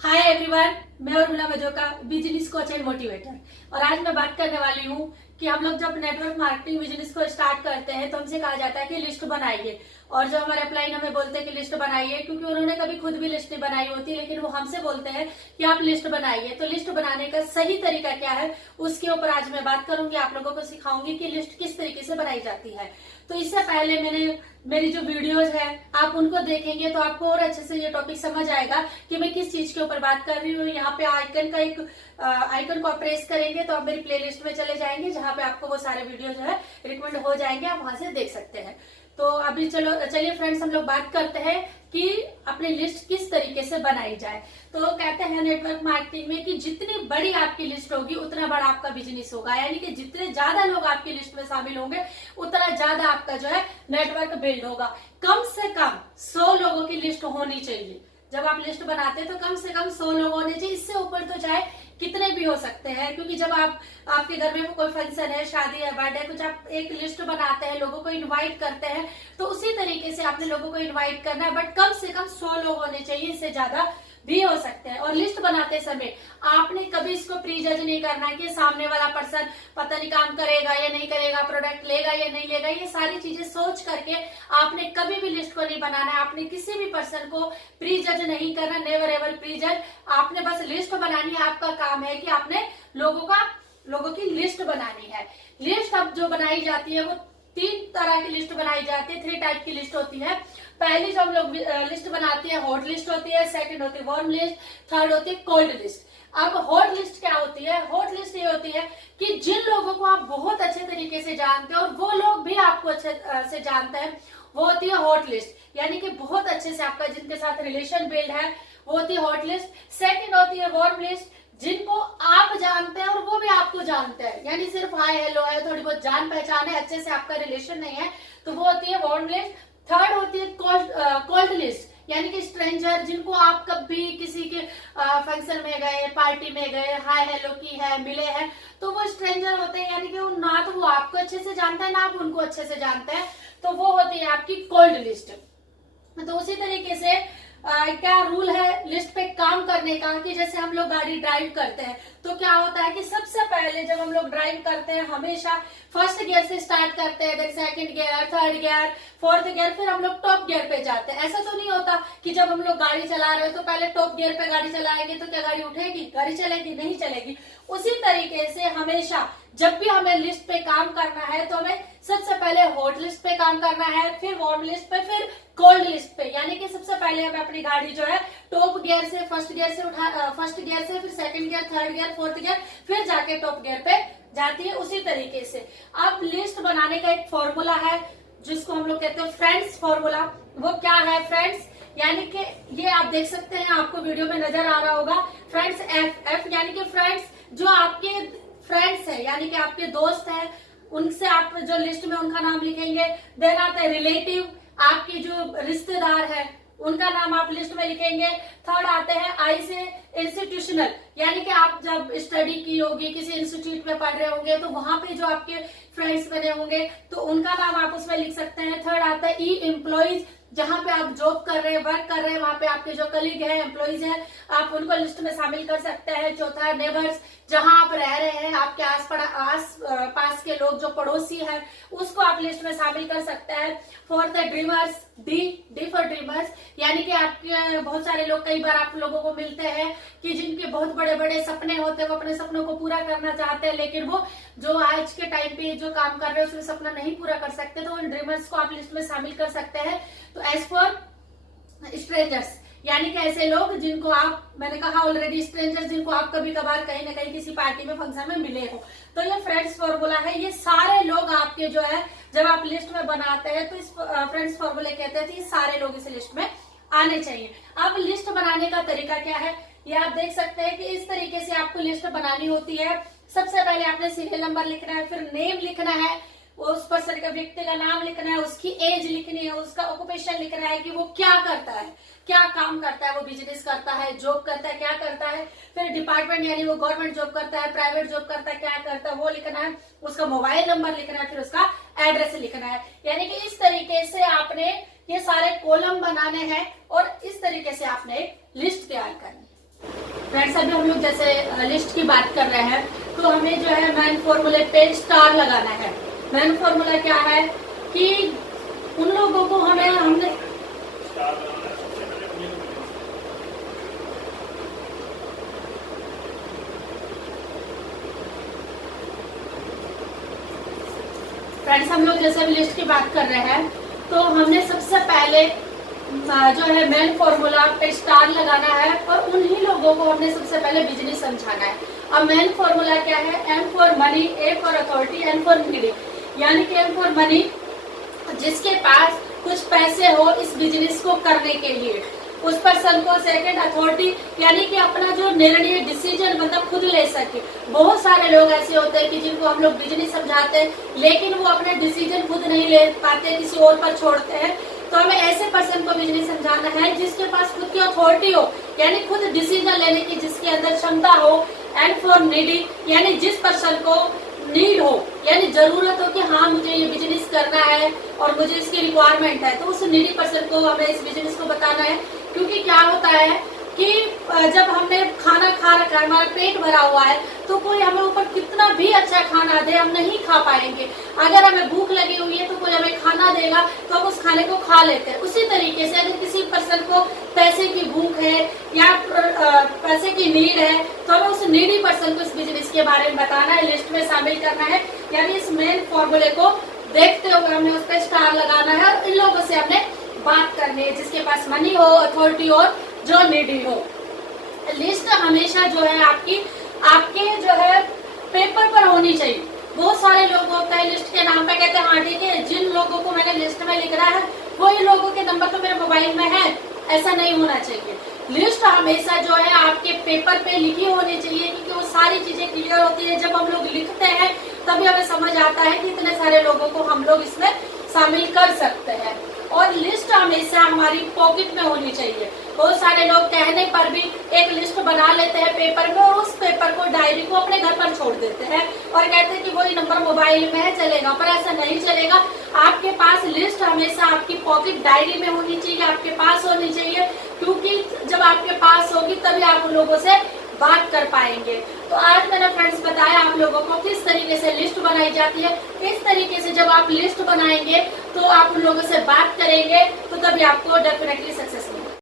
हाय everyone, मैं Urmila Majoka, business coach and motivator. और आज मैं बात करने वाली हूँ कि हम लोग जब नेटवर्क मार्केटिंग बिजनेस को स्टार्ट करते हैं तो हमसे कहा जाता है कि लिस्ट बनाइए। और जो हमारे अपलाइन हमें बोलते हैं कि लिस्ट बनाइए, क्योंकि उन्होंने कभी खुद भी लिस्ट नहीं बनाई होती, लेकिन वो हमसे बोलते हैं कि आप लिस्ट बनाइए। तो लिस्ट बनाने का सही तरीका क्या है, उसके ऊपर आज मैं बात करूंगी, आप लोगों को सिखाऊंगी कि लिस्ट किस तरीके से बनाई जाती है। तो इससे पहले मेरी जो वीडियोज है आप उनको देखेंगे तो आपको और अच्छे से ये टॉपिक समझ आएगा कि मैं किस चीज के ऊपर बात कर रही हूँ। यहाँ पे आइकन को आप प्रेस करेंगे तो आप मेरी प्लेलिस्ट में चले जाएंगे, जहाँ पे आपको वो सारे वीडियो जो है रिकमेंड हो जाएंगे, आप वहां से देख सकते हैं। तो अभी चलिए फ्रेंड्स, हम लोग बात करते हैं कि अपनी लिस्ट किस तरीके से बनाई जाए। तो कहते हैं नेटवर्क मार्केटिंग में कि जितनी बड़ी आपकी लिस्ट होगी उतना बड़ा आपका बिजनेस होगा, यानी कि जितने ज्यादा लोग आपकी लिस्ट में शामिल होंगे उतना ज्यादा आपका जो है नेटवर्क बिल्ड होगा। कम से कम 100 लोगों की लिस्ट होनी चाहिए। जब आप लिस्ट बनाते हैं तो कम से कम 100 लोग होने चाहिए, इससे ऊपर तो चाहे कितने भी हो सकते हैं। क्योंकि जब आपके घर में कोई फंक्शन है, शादी है, बर्थडे, कुछ आप एक लिस्ट बनाते हैं, लोगों को इनवाइट करते हैं, तो उसी तरीके से आपने लोगों को इनवाइट करना है। बट कम से कम 100 लोग होने चाहिए, इससे ज्यादा भी हो सकते हैं। और लिस्ट बनाते समय आपने कभी इसको प्री जज नहीं करना कि सामने वाला पर्सन पता नहीं काम करेगा या नहीं करेगा, प्रोडक्ट लेगा या नहीं लेगा। ये सारी चीजें सोच करके आपने कभी भी लिस्ट को नहीं बनाना है। आपने किसी भी पर्सन को प्री जज नहीं करना, नेवर एवर प्री जज। आपने बस लिस्ट बनानी है। आपका काम है कि आपने लोगों की लिस्ट बनानी है। लिस्ट अब जो बनाई जाती है वो 3 तरह की लिस्ट बनाई जाती है, 3 टाइप की लिस्ट होती है। पहली जो हम लोग लिस्ट बनाते हैं हॉट लिस्ट होती है, सेकंड होती है वार्म लिस्ट, थर्ड होती है कोल्ड लिस्ट। अब हॉट लिस्ट क्या होती है? हॉट लिस्ट ये होती है कि जिन लोगों को आप बहुत अच्छे तरीके से जानते हैं और वो लोग भी आपको अच्छे से जानते हैं, वो होती है हॉट लिस्ट। यानी कि बहुत अच्छे से आपका जिनके साथ रिलेशन बिल्ड है, वो होती है हॉट लिस्ट। सेकंड होती है वार्म लिस्ट, जिनको आप जानते हैं और वो भी आपको जानते हैं, यानी सिर्फ हाय हेलो है, थोड़ी बहुत जान पहचान है, अच्छे से आपका रिलेशन नहीं है, तो वो होती है वार्म लिस्ट। थर्ड होती है कोल्ड लिस्ट, यानी कि स्ट्रेंजर, जिनको आप कभी किसी के फंक्शन में गए, पार्टी में गए, हाय हेलो की है, मिले हैं, तो वो स्ट्रेंजर होते हैं। यानी कि ना तो वो आपको अच्छे से जानता है, ना आप उनको अच्छे से जानते हैं, तो वो होती है आपकी कोल्ड लिस्ट। तो उसी तरीके से क्या रूल है लिस्ट पे काम करने का कि जैसे हम लोग गाड़ी ड्राइव करते हैं तो क्या होता है कि सबसे पहले जब हम लोग ड्राइव करते हैं हमेशा फर्स्ट गियर से स्टार्ट करते हैं, then second gear, third gear, fourth gear, फिर हम लोग टॉप गियर पे जाते हैं। ऐसा तो नहीं होता कि जब हम लोग गाड़ी चला रहे हो तो पहले टॉप गियर पे गाड़ी चलाएंगे तो क्या गाड़ी उठेगी, गाड़ी चलेगी? नहीं चलेगी। उसी तरीके से हमेशा जब भी हमें लिस्ट पे काम करना है तो हमें सबसे पहले हॉट लिस्ट पे काम करना है, फिर वार्म लिस्ट पे, फिर कोल्ड लिस्ट पे। यानी कि सबसे पहले हमें अपनी गाड़ी जो है टॉप गियर से, फर्स्ट गियर से फिर second gear, third gear, fourth gear, फिर जाके टॉप गियर पे जाती है। उसी तरीके से अब लिस्ट बनाने का एक फॉर्मूला है जिसको हम लोग कहते हैं फ्रेंड्स फॉर्मूला। वो क्या है फ्रेंड्स? यानी कि ये आप देख सकते हैं, आपको वीडियो में नजर आ रहा होगा, फ्रेंड्स एफ यानी कि फ्रेंड्स जो आपके फ्रेंड्स है, यानी कि आपके दोस्त है, उनसे आप जो लिस्ट में उनका नाम लिखेंगे। देन आता है रिलेटिव, आपके जो रिश्तेदार है उनका नाम आप लिस्ट में लिखेंगे। थर्ड आते हैं आई से इंस्टीट्यूशनल, यानी कि आप जब स्टडी की होगी, किसी इंस्टीट्यूट में पढ़ रहे होंगे तो वहां पे जो आपके फ्रेंड्स बने होंगे तो उनका नाम आप उसमें लिख सकते हैं। थर्ड आता है ई एम्प्लॉइज, जहां पे आप जॉब कर रहे हैं, वर्क कर रहे हैं, वहां पे आपके जो कलीग है, एम्प्लॉइज है, आप उनको लिस्ट में शामिल कर सकते हैं। चौथा है नेबर्स, जहां आप रह रहे हैं, आपके आस पास के लोग जो पड़ोसी है उसको आप लिस्ट में शामिल कर सकते हैं। फोर्थ है ड्रीमर्स, डी फॉर ड्रीमर्स, यानी कि आपके बहुत सारे लोग, कई बार आप लोगों को मिलते हैं कि जिनके बहुत बड़े बड़े सपने होते हैं, वो अपने सपनों को पूरा करना चाहते हैं, लेकिन वो जो आज के टाइम पे जो काम कर रहे हैं उसमें सपना नहीं पूरा कर सकते, तो उन ड्रीमर्स को आप लिस्ट में शामिल कर सकते हैं। तो एज फॉर स्ट्रेंजर्स, यानी कि ऐसे लोग जिनको आप, मैंने कहा ऑलरेडी, स्ट्रेंजर्स जिनको आप कभी कभार कहीं ना कहीं किसी पार्टी में, फंक्शन में मिले हो। तो ये फ्रेंड्स फॉर्मूला है। ये सारे लोग आपके जो है जब आप लिस्ट में बनाते हैं तो इस फ्रेंड्स फॉर्मूले कहते हैं, ये सारे लोग इस लिस्ट में आने चाहिए। अब लिस्ट बनाने का तरीका क्या है ये आप देख सकते हैं कि इस तरीके से आपको लिस्ट बनानी होती है। सबसे पहले आपने सीरियल नंबर लिखना है, फिर नेम लिखना है, उस पर्सन का, व्यक्ति का नाम लिखना है, उसकी एज लिखनी है, उसका ऑक्यूपेशन लिखना है कि वो क्या करता है, क्या काम करता है, वो बिजनेस करता है, जॉब करता है, क्या करता है। फिर डिपार्टमेंट, यानी वो गवर्नमेंट जॉब करता है, प्राइवेट जॉब करता है, क्या करता है वो लिखना है। उसका मोबाइल नंबर लिखना है, फिर उसका एड्रेस लिखना है। यानी कि इस तरीके से आपने ये सारे कॉलम बनाने हैं और इस तरीके से आपने एक लिस्ट तैयार करनी है। फ्रेंड्स अभी हम लोग जैसे लिस्ट की बात कर रहे हैं, तो हमें जो है मेन फॉर्मूले पे स्टार लगाना है। मेन फॉर्मूला क्या है कि उन लोगों को हमने फ्रेंड्स हम लोग जैसे अभी लिस्ट की बात कर रहे हैं, तो हमने सबसे पहले जो है मेन फॉर्मूला पे स्टार लगाना है और उन्हीं लोगों को हमने सबसे पहले बिजनेस समझाना है। अब मेन फॉर्मूला क्या है? M for money, A for authority, N for needy. यानी कि एम फॉर मनी, जिसके पास कुछ पैसे हो इस बिजनेस को करने के लिए, उस पर्सन को। सेकंड अथॉरिटी, यानी कि अपना जो निर्णय डिसीजन मतलब खुद ले सके। बहुत सारे लोग ऐसे होते हैं कि जिनको हम लोग बिजनेस समझाते हैं लेकिन वो अपने डिसीजन खुद नहीं ले पाते, किसी और पर छोड़ते हैं। तो हमें ऐसे पर्सन को बिजनेस समझाना है जिसके पास खुद की अथॉरिटी हो, यानी खुद डिसीजन लेने की जिसके अंदर क्षमता हो। एंड फॉर नीडी, यानी जिस पर्सन को नीड हो, यानी जरूरत हो कि हाँ मुझे ये बिजनेस करना है और मुझे इसकी रिक्वायरमेंट है, तो उस नीडी पर्सन को हमें इस बिजनेस को बताना है। क्योंकि क्या होता है कि जब हमने खाना खा रखा है, हमारा पेट भरा हुआ है, तो कोई हमें ऊपर कितना भी अच्छा खाना दे हम नहीं खा पाएंगे। अगर हमें भूख लगी हुई है तो कोई हमें खाना देगा तो हम उस खाने को खा लेते हैं। उसी तरीके से अगर किसी पर्सन को पैसे की भूख है या पैसे की नीड है तो हमें उस नीडी पर्सन को इस बिजनेस के बारे में बताना है, लिस्ट में शामिल करना है। यानी इस मेन फॉर्मूले को देखते हुए हमने उस पर स्टार लगाना है और इन लोगों से हमने बात करनी है जिसके पास मनी हो, अथॉरिटी और जो नीडी हो। लिस्ट हमेशा जो है आपके जो है पेपर पर होनी चाहिए। बहुत सारे लोग होते हैं लिस्ट के नाम पे कहते हैं हाँ ठीक है, जिन लोगों को मैंने लिस्ट में लिख रहा है वही लोगों के नंबर तो मेरे मोबाइल में है, ऐसा नहीं होना चाहिए। लिस्ट हमेशा जो है आपके पेपर पे लिखी होनी चाहिए, क्योंकि वो सारी चीजें क्लियर होती है। जब हम लोग लिखते हैं तभी हमें समझ आता है कि इतने सारे लोगों को हम लोग इसमें शामिल कर सकते हैं। और लिस्ट हमेशा हमारी पॉकेट में होनी चाहिए। बहुत सारे लोग कहने पर भी एक लिस्ट बना लेते हैं पेपर में और उस पेपर को, डायरी को अपने घर पर छोड़ देते हैं और कहते हैं कि वही नंबर मोबाइल में है चलेगा, पर ऐसा नहीं चलेगा। आपके पास लिस्ट हमेशा आपकी पॉकेट डायरी में होनी चाहिए, आपके पास होनी चाहिए, क्योंकि जब आपके पास होगी तभी आप उन लोगों से बात कर पाएंगे। तो आज मैंने फ्रेंड्स बताया आप लोगों को किस तरीके से लिस्ट बनाई जाती है। इस तरीके से जब आप लिस्ट बनाएंगे तो आप उन लोगों से बात करेंगे तो तभी आपको डेफिनेटली सक्सेस मिलेगा।